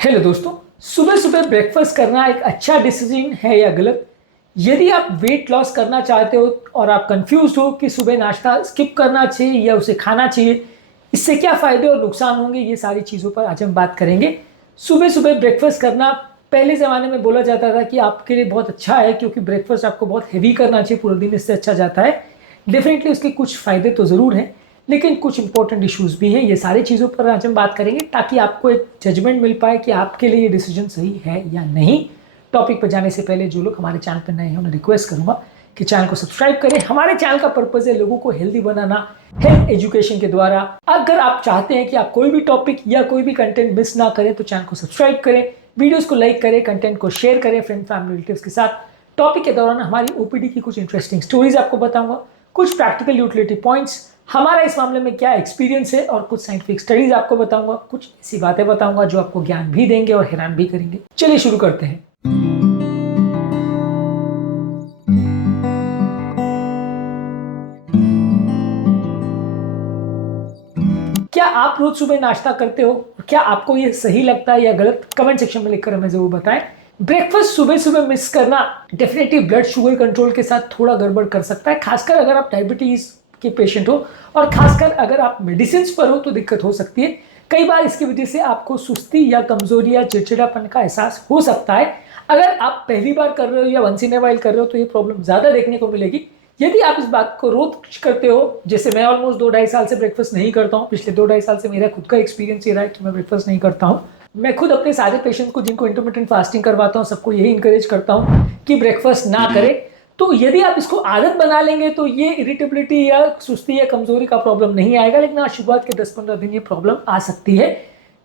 Hello दोस्तों, सुबह सुबह ब्रेकफास्ट करना एक अच्छा डिसीजन है या गलत? यदि आप वेट लॉस करना चाहते हो और आप कंफ्यूज हो कि सुबह नाश्ता स्किप करना चाहिए या उसे खाना चाहिए, इससे क्या फायदे और नुकसान होंगे, ये सारी चीज़ों पर आज हम बात करेंगे। सुबह सुबह ब्रेकफास्ट करना पहले ज़माने में बोला जाता था कि आपके लिए बहुत अच्छा है, क्योंकि ब्रेकफास्ट आपको बहुत हैवी करना चाहिए, पूरा दिन इससे अच्छा जाता है। डेफिनेटली उसके कुछ फ़ायदे तो ज़रूर हैं, लेकिन कुछ इंपॉर्टेंट इश्यूज भी हैं। ये सारी चीज़ों पर आज हम बात करेंगे ताकि आपको एक जजमेंट मिल पाए कि आपके लिए ये डिसीजन सही है या नहीं। टॉपिक पर जाने से पहले जो लोग हमारे चैनल पर नए हैं उन्हें रिक्वेस्ट करूंगा कि चैनल को सब्सक्राइब करें। हमारे चैनल का पर्पज है लोगों को हेल्दी बनाना, हेल्थ एजुकेशन के द्वारा। अगर आप चाहते हैं कि आप कोई भी टॉपिक या कोई भी कंटेंट मिस ना करें तो चैनल को सब्सक्राइब करें, वीडियोस को लाइक करें, कंटेंट को शेयर करें फ्रेंड फैमिली रिलेटिव्स के साथ। टॉपिक के दौरान हमारी ओपीडी की कुछ इंटरेस्टिंग स्टोरीज आपको बताऊंगा, कुछ प्रैक्टिकल यूटिलिटी पॉइंट्स, हमारा इस मामले में क्या एक्सपीरियंस है, और कुछ साइंटिफिक स्टडीज आपको बताऊंगा, कुछ ऐसी बातें बताऊंगा जो आपको ज्ञान भी देंगे और हैरान भी करेंगे। चलिए शुरू करते हैं। क्या आप रोज सुबह नाश्ता करते हो? क्या आपको ये सही लगता है या गलत? कमेंट सेक्शन में लिखकर हमें जरूर बताएं। ब्रेकफास्ट सुबह सुबह मिस करना डेफिनेटली ब्लड शुगर कंट्रोल के साथ थोड़ा गड़बड़ कर सकता है, खासकर अगर आप डायबिटीज के पेशेंट हो और खासकर अगर आप मेडिसिन पर हो तो दिक्कत हो सकती है। कई बार इसकी वजह से आपको सुस्ती या कमजोरी या चिड़चिड़ापन का एहसास हो सकता है। अगर आप पहली बार कर रहे हो या वंस इन ए वाइल कर रहे हो तो ये प्रॉब्लम ज्यादा देखने को मिलेगी। यदि आप इस बात को रोज करते हो, जैसे मैं ऑलमोस्ट 2-2.5 साल से ब्रेकफास्ट नहीं करता हूँ, पिछले 2-2.5 साल से मेरा खुद का एक्सपीरियंस ये रहा है कि मैं ब्रेकफास्ट नहीं करता हूँ। मैं खुद अपने सारे पेशेंट को जिनको इंटरमिटेंट फास्टिंग करवाता हूँ सबको यही इंकरेज करता हूँ कि ब्रेकफास्ट ना करें। तो यदि आप इसको आदत बना लेंगे तो ये इरिटेबिलिटी या सुस्ती या कमजोरी का प्रॉब्लम नहीं आएगा, लेकिन हाँ, शुरुआत के 10-15 दिन ये प्रॉब्लम आ सकती है।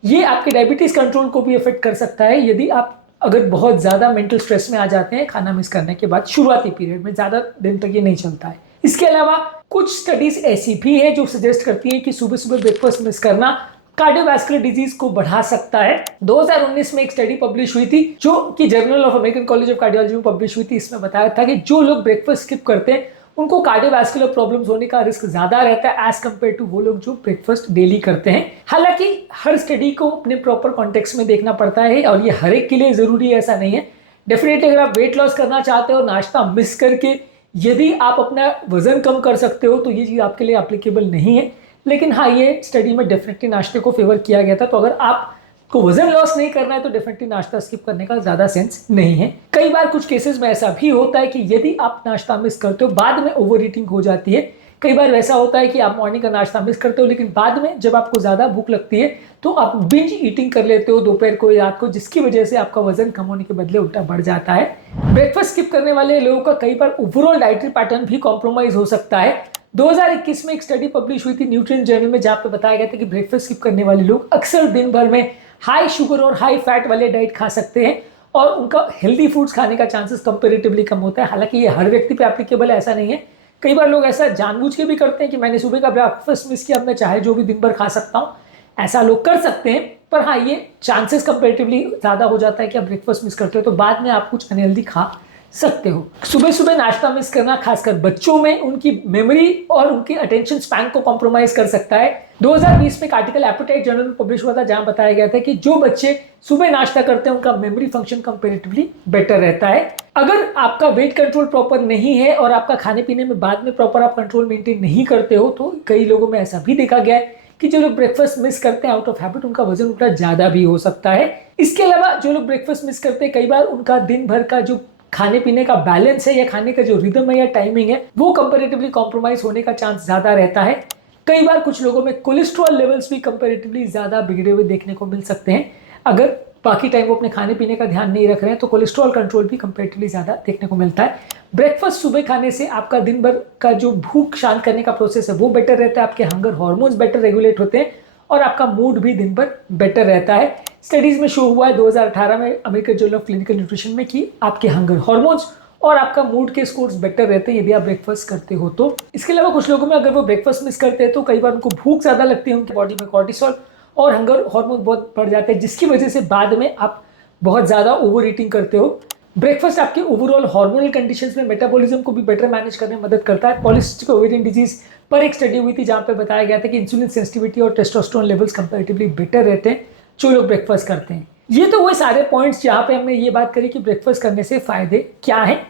ये आपके डायबिटीज कंट्रोल को भी अफेक्ट कर सकता है यदि आप अगर बहुत ज्यादा मेंटल स्ट्रेस में आ जाते हैं खाना मिस करने के बाद। शुरुआती पीरियड में ज्यादा दिन तक ये नहीं चलता है। इसके अलावा कुछ स्टडीज ऐसी भी है जो सजेस्ट करती है कि सुबह सुबह ब्रेकफास्ट मिस करना कार्डियोवैस्कुलर डिजीज को बढ़ा सकता है। 2019 में एक स्टडी पब्लिश हुई थी जो कि journal of American college of cardiology में पब्लिश हुई थी। इसमें बताया था कि जो लोग ब्रेकफास्ट स्किप करते हैं उनको कार्डियोवैस्कुलर प्रॉब्लम्स होने का रिस्क ज्यादा रहता है एज कंपेयर टू वो लोग जो ब्रेकफास्ट डेली करते हैं। हालांकि हर स्टडी को अपने प्रॉपर कॉन्टेक्स्ट में देखना पड़ता है और ये हर एक के लिए जरूरी है, ऐसा नहीं है। डेफिनेटली अगर आप वेट लॉस करना चाहते हो नाश्ता मिस करके, यदि आप अपना वजन कम कर सकते हो तो ये चीज आपके लिए एप्लीकेबल नहीं है। लेकिन हाँ, ये स्टडी में डेफिनेटली नाश्ते को फेवर किया गया था। तो अगर आपको वजन लॉस नहीं करना है तो डेफिनेटली नाश्ता स्किप करने का ज्यादा सेंस नहीं है। कई बार कुछ केसेस में ऐसा भी होता है कि यदि आप नाश्ता मिस करते हो बाद में ओवर ईटिंग हो जाती है। कई बार वैसा होता है कि आप मॉर्निंग का नाश्ता मिस करते हो लेकिन बाद में जब आपको ज्यादा भूख लगती है तो आप बिंज ईटिंग कर लेते हो दोपहर को या रात को, जिसकी वजह से आपका वजन कम होने के बदले उल्टा बढ़ जाता है। ब्रेकफास्ट स्किप करने वाले लोगों का कई बार ओवरऑल डाइटरी पैटर्न भी कॉम्प्रोमाइज हो सकता है। 2021 में एक स्टडी पब्लिश हुई थी न्यूट्रिएंट जर्नल में, जहां पे बताया गया था कि ब्रेकफास्ट स्किप करने वाले लोग अक्सर दिन भर में हाई शुगर और हाई फैट वाले डाइट खा सकते हैं और उनका हेल्दी फूड्स खाने का चांसेस कंपेरेटिवली कम होता है। हालांकि ये हर व्यक्ति पे एप्लीकेबल है, ऐसा नहीं है। कई बार लोग ऐसा जानबूझ के भी करते हैं कि मैंने सुबह का ब्रेकफास्ट मिस किया, अब मैं चाहे जो भी दिन भर खा सकता हूँ, ऐसा लोग कर सकते हैं। पर हाँ, ये चांसेस कंपेरेटिवली ज्यादा हो जाता है कि आप ब्रेकफास्ट मिस करते हो तो बाद में आप कुछ अनहेल्दी खा सकते हो। सुबह सुबह नाश्ता मिस करना खासकर बच्चों में उनकी मेमोरी और उनकी अटेंशन स्पैन को कॉम्प्रोमाइज कर सकता है। 2020 में एक आर्टिकल एपेटाइट जर्नल में पब्लिश हुआ था जहां बताया गया था कि जो बच्चे सुबह नाश्ता करते हैं उनका मेमोरी फंक्शन कंपैरेटिवली बेटर रहता है। अगर आपका वेट कंट्रोल प्रॉपर नहीं है और आपका खाने पीने में बाद में प्रॉपर आप कंट्रोल मेंटेन नहीं करते हो तो कई लोगों में ऐसा भी देखा गया है कि जो लोग ब्रेकफास्ट मिस करते हैं आउट ऑफ हैबिट उनका वजन उल्टा ज्यादा भी हो सकता है। इसके अलावा जो लोग ब्रेकफास्ट मिस करते हैं कई बार उनका दिन भर का जो खाने पीने का बैलेंस है या खाने का जो रिदम है या टाइमिंग है वो कंपैरेटिवली कॉम्प्रोमाइज होने का चांस ज्यादा रहता है। कई बार कुछ लोगों में कोलेस्ट्रॉल लेवल्स भी कंपैरेटिवली ज्यादा बिगड़े हुए देखने को मिल सकते हैं। अगर बाकी टाइम वो अपने खाने पीने का ध्यान नहीं रख रहे हैं तो कोलेस्ट्रॉल कंट्रोल भी कंपैरेटिवली ज्यादा देखने को मिलता है। ब्रेकफास्ट सुबह खाने से आपका दिन भर का जो भूख शांत करने का प्रोसेस है वो बेटर रहता है, आपके हंगर हार्मोन्स बेटर रेगुलेट होते हैं और आपका मूड भी दिन भर बेटर रहता है। स्टडीज में शो हुआ है 2018 में American journal of clinical nutrition में कि आपके हंगर हार्मोन्स और आपका मूड के स्कोर्स बेटर रहते हैं यदि आप ब्रेकफास्ट करते हो तो। इसके अलावा कुछ लोगों में अगर वो ब्रेकफास्ट मिस करते हैं तो कई बार उनको भूख ज्यादा लगती है, उनकी बॉडी में कॉर्टिसोल और हंगर हार्मोन बहुत बढ़ जाते हैं, जिसकी वजह से बाद में आप बहुत ज्यादा ओवर ईटिंग करते हो। ब्रेकफास्ट आपके ओवरऑल हार्मोनल कंडीशंस में मेटाबॉलिज्म को भी बेटर मैनेज करने में मदद करता है। पॉलिसिस्टिक ओवेरियन डिजीज पर एक स्टडी हुई थी जहां पे बताया गया था कि इंसुलिन सेंसिटिविटी और टेस्टोस्टेरोन लेवल्स कंपैरेटिवली बेटर रहते हैं जो लोग ब्रेकफास्ट करते हैं। ये तो वो सारे पॉइंट्स जहाँ पे हमने ये बात करी कि ब्रेकफास्ट करने से फायदे क्या हैं,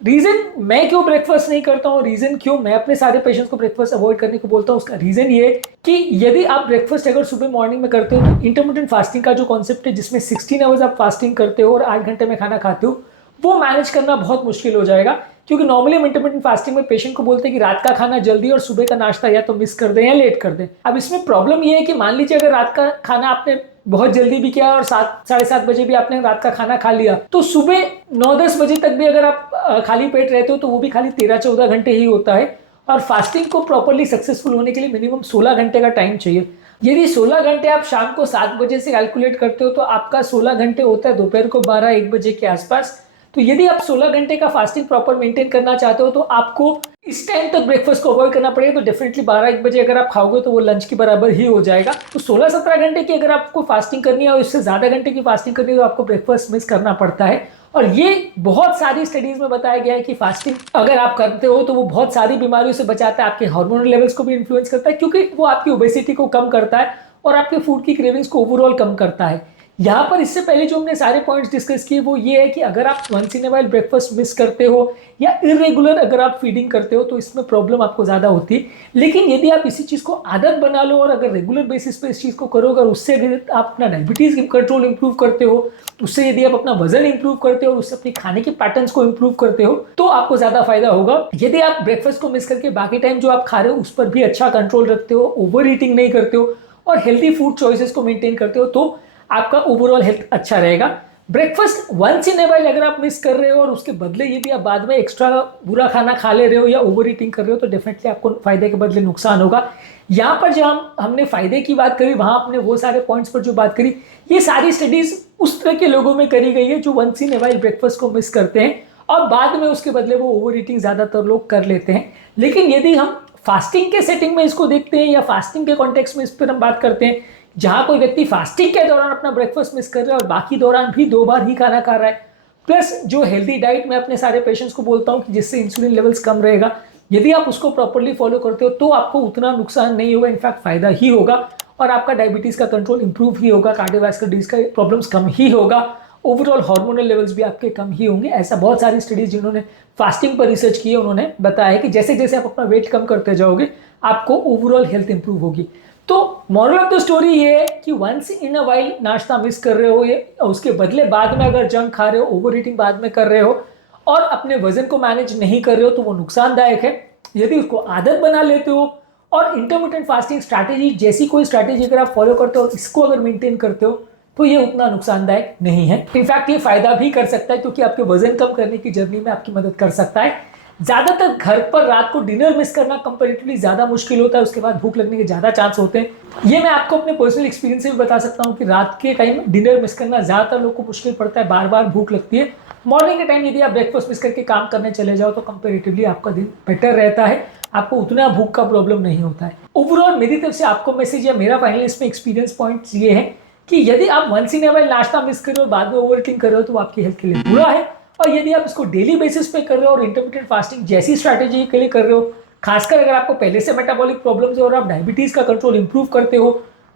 रीजन मैं क्यों ब्रेकफास्ट नहीं करता हूँ, रीजन क्यों मैं अपने सारे पेशेंट्स को ब्रेकफास्ट अवॉइड करने को बोलता हूँ। उसका रीजन ये है कि यदि आप ब्रेकफास्ट अगर सुबह मॉर्निंग में करते हो तो इंटरमिटेंट फास्टिंग का जो कॉन्सेप्ट है जिसमें 16 आवर्स आप फास्टिंग करते हो और 8 घंटे में खाना खाते हो, वो मैनेज करना बहुत मुश्किल हो जाएगा। क्योंकि नॉर्मली हम इंटरमिटेंट फास्टिंग में पेशेंट को बोलते हैं कि रात का खाना जल्दी और सुबह का नाश्ता या तो मिस कर दें या लेट कर दें। अब इसमें प्रॉब्लम ये है कि मान लीजिए अगर रात का खाना आपने बहुत जल्दी भी किया और 7 साढ़े 7 बजे भी आपने रात का खाना खा लिया, तो सुबह 9-10 बजे तक भी अगर आप खाली पेट रहते हो तो वो भी खाली 13-14 घंटे ही होता है। और फास्टिंग को प्रॉपरली सक्सेसफुल होने के लिए मिनिमम 16 घंटे का टाइम चाहिए। यदि 16 घंटे आप शाम को 7 बजे से कैलकुलेट करते हो तो आपका 16 घंटे होता है दोपहर को 12-1 बजे के आसपास। तो यदि आप 16 घंटे का फास्टिंग प्रॉपर मेंटेन करना चाहते हो तो आपको इस टाइम तक ब्रेकफास्ट को अवॉइड करना पड़ेगा। तो डेफिनेटली 12-1 बजे अगर आप खाओगे तो वो लंच के बराबर ही हो जाएगा। तो 16-17 घंटे की अगर आपको फास्टिंग करनी है और इससे ज़्यादा घंटे की फास्टिंग करनी है तो आपको ब्रेकफास्ट मिस करना पड़ता है। और ये बहुत सारी स्टडीज में बताया गया है कि फास्टिंग अगर आप करते हो तो वो बहुत सारी बीमारियों से बचाता है, आपके हार्मोनल लेवल्स को भी इन्फ्लुएंस करता है क्योंकि वो आपकी ओबेसिटी को कम करता है और आपके फूड की क्रेविंग्स को ओवरऑल कम करता है। यहाँ पर इससे पहले जो हमने सारे पॉइंट्स डिस्कस किए वो ये है कि अगर आप once in a while breakfast miss करते हो या इरेगुलर अगर आप फीडिंग करते हो तो इसमें प्रॉब्लम आपको ज़्यादा होती है। लेकिन यदि आप इसी चीज़ को आदत बना लो और अगर रेगुलर बेसिस पे इस चीज़ को करोगे और उससे अगर आप अपना डायबिटीज़ कंट्रोल इंप्रूव करते हो, उससे यदि आप अपना वजन इंप्रूव करते हो और उससे अपनी खाने के पैटर्न्स को इंप्रूव करते हो तो आपको ज़्यादा फायदा होगा। यदि आप ब्रेकफास्ट को मिस करके बाकी टाइम जो आप खा रहे हो उस पर भी अच्छा कंट्रोल रखते हो, ओवर ईटिंग नहीं करते हो और हेल्थी फूड चॉइसेस को मेंटेन करते हो तो आपका ओवरऑल हेल्थ अच्छा रहेगा। Breakfast once in a while अगर आप मिस कर रहे हो और उसके बदले यदि आप बाद में एक्स्ट्रा बुरा खाना खा ले रहे हो या ओवर ईटिंग कर रहे हो तो डेफिनेटली आपको फायदे के बदले नुकसान होगा। यहाँ पर जब हमने फायदे की बात करी वहां अपने वो सारे पॉइंट्स पर जो बात करी, ये सारी स्टडीज उस तरह के लोगों में करी गई है जो once in a while breakfast को मिस करते हैं और बाद में उसके बदले वो ओवर ईटिंग ज्यादातर लोग कर लेते हैं। लेकिन यदि हम फास्टिंग के सेटिंग में इसको देखते हैं या फास्टिंग के कॉन्टेक्स्ट में इस पर हम बात करते हैं जहां कोई व्यक्ति फास्टिंग के दौरान अपना ब्रेकफास्ट मिस कर रहा है और बाकी दौरान भी 2 बार ही खाना खा रहा है, प्लस जो हेल्दी डाइट मैं अपने सारे पेशेंट्स को बोलता हूं कि जिससे इंसुलिन लेवल्स कम रहेगा, यदि आप उसको प्रॉपरली फॉलो करते हो तो आपको उतना नुकसान नहीं होगा, इनफैक्ट फायदा ही होगा और आपका डायबिटीज का कंट्रोल इंप्रूव ही होगा, कार्डियोवैस्कुलर डिजीज का प्रॉब्लम्स कम ही होगा, ओवरऑल हार्मोनल लेवल्स भी आपके कम ही होंगे। ऐसा बहुत सारी स्टडीज जिन्होंने फास्टिंग पर रिसर्च की है उन्होंने बताया है कि जैसे जैसे आप अपना वेट कम करते जाओगे आपको ओवरऑल हेल्थ इंप्रूव होगी। तो मॉरल ऑफ द स्टोरी ये है कि वंस इन अ वाइल नाश्ता मिस कर रहे हो ये उसके बदले बाद में अगर जंक खा रहे हो, ओवर ईटिंग बाद में कर रहे हो और अपने वजन को मैनेज नहीं कर रहे हो तो वो नुकसानदायक है। यदि उसको आदत बना लेते हो और इंटरमिटेंट फास्टिंग स्ट्रैटेजी जैसी कोई स्ट्रैटेजी अगर आप फॉलो करते हो इसको अगर मेंटेन करते हो तो ये उतना नुकसानदायक नहीं है। इनफैक्ट ये फायदा भी कर सकता है क्योंकि आपके वजन कम करने की जर्नी में आपकी मदद कर सकता है। ज्यादातर घर पर रात को डिनर मिस करना कंपैरेटिवली ज्यादा मुश्किल होता है, उसके बाद भूख लगने के ज्यादा चांस होते हैं। ये मैं आपको अपने पर्सनल एक्सपीरियंस से भी बता सकता हूँ कि रात के टाइम डिनर मिस करना ज्यादातर लोगों को मुश्किल पड़ता है, बार बार भूख लगती है। मॉर्निंग के टाइम यदि आप ब्रेकफास्ट मिस करके काम करने चले जाओ तो कंपैरेटिवली आपका दिन बेटर रहता है, आपको उतना भूख का प्रॉब्लम नहीं होता है। ओवरऑल मेरी तरफ से आपको मैसेज या मेरा फाइनल इसमें एक्सपीरियंस पॉइंट्स ये है कि यदि आप वंस इन अ वाइल नाश्ता मिस कर रहे हो बाद में ओवर ईटिंग कर रहे हो तो आपकी हेल्थ के लिए बुरा है, और यदि आप इसको डेली बेसिस पे कर रहे हो और इंटरमिटेंट फास्टिंग जैसी स्ट्रैटेजी के लिए कर रहे हो, खासकर अगर आपको पहले से मेटाबॉलिक प्रॉब्लम्स है और आप डायबिटीज का कंट्रोल इंप्रूव करते हो,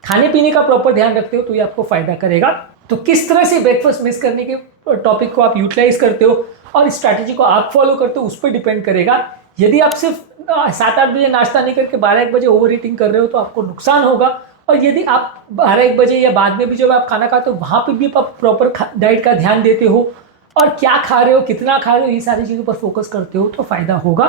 खाने पीने का प्रॉपर ध्यान रखते हो तो ये आपको फायदा करेगा। तो किस तरह से ब्रेकफास्ट मिस करने के टॉपिक को आप यूटिलाइज करते हो और इस स्ट्रैटेजी को आप फॉलो करते हो उस पर डिपेंड करेगा। यदि आप सिर्फ 7-8 बजे नाश्ता नहीं करके 12-1 बजे ओवर ईटिंग कर रहे हो तो आपको नुकसान होगा, और यदि आप 12-1 बजे या बाद में भी जब आप खाना खाते हो वहां पर भी आप प्रॉपर डाइट का ध्यान देते हो और क्या खा रहे हो कितना खा रहे हो ये सारी चीज़ों पर फोकस करते हो तो फायदा होगा।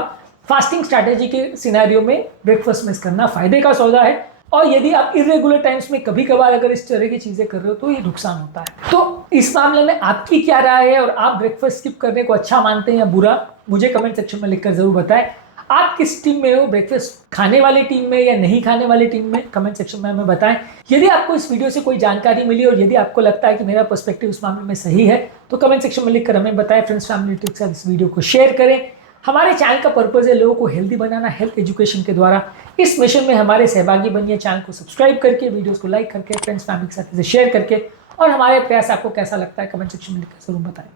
फास्टिंग स्ट्रैटेजी के सिनेरियो में ब्रेकफास्ट मिस करना फायदे का सौदा है, और यदि आप इरेगुलर टाइम्स में कभी कभार अगर इस तरह की चीज़ें कर रहे हो तो ये नुकसान होता है। तो इस मामले में आपकी क्या राय है और आप ब्रेकफास्ट स्किप करने को अच्छा मानते हैं या बुरा, मुझे कमेंट सेक्शन में लिखकर जरूर बताएं। आप किस टीम में हो, ब्रेकफास्ट खाने वाली टीम में या नहीं खाने वाली टीम में, कमेंट सेक्शन में हमें बताएं। यदि आपको इस वीडियो से कोई जानकारी मिली और यदि आपको लगता है कि मेरा पर्सपेक्टिव इस मामले में सही है तो कमेंट सेक्शन में लिखकर हमें बताएं। फ्रेंड्स फैमिली के साथ इस वीडियो को शेयर करें। हमारे चैनल का पर्पज है लोगों को हेल्दी बनाना, हेल्थ एजुकेशन के द्वारा। इस मिशन में हमारे सहभागी बनिए, चैनल को सब्सक्राइब करके, वीडियोस को लाइक करके, फ्रेंड्स फैमिली के साथ इसे शेयर करके, और हमारे प्रयास आपको कैसा लगता है कमेंट सेक्शन में लिखकर जरूर बताएं।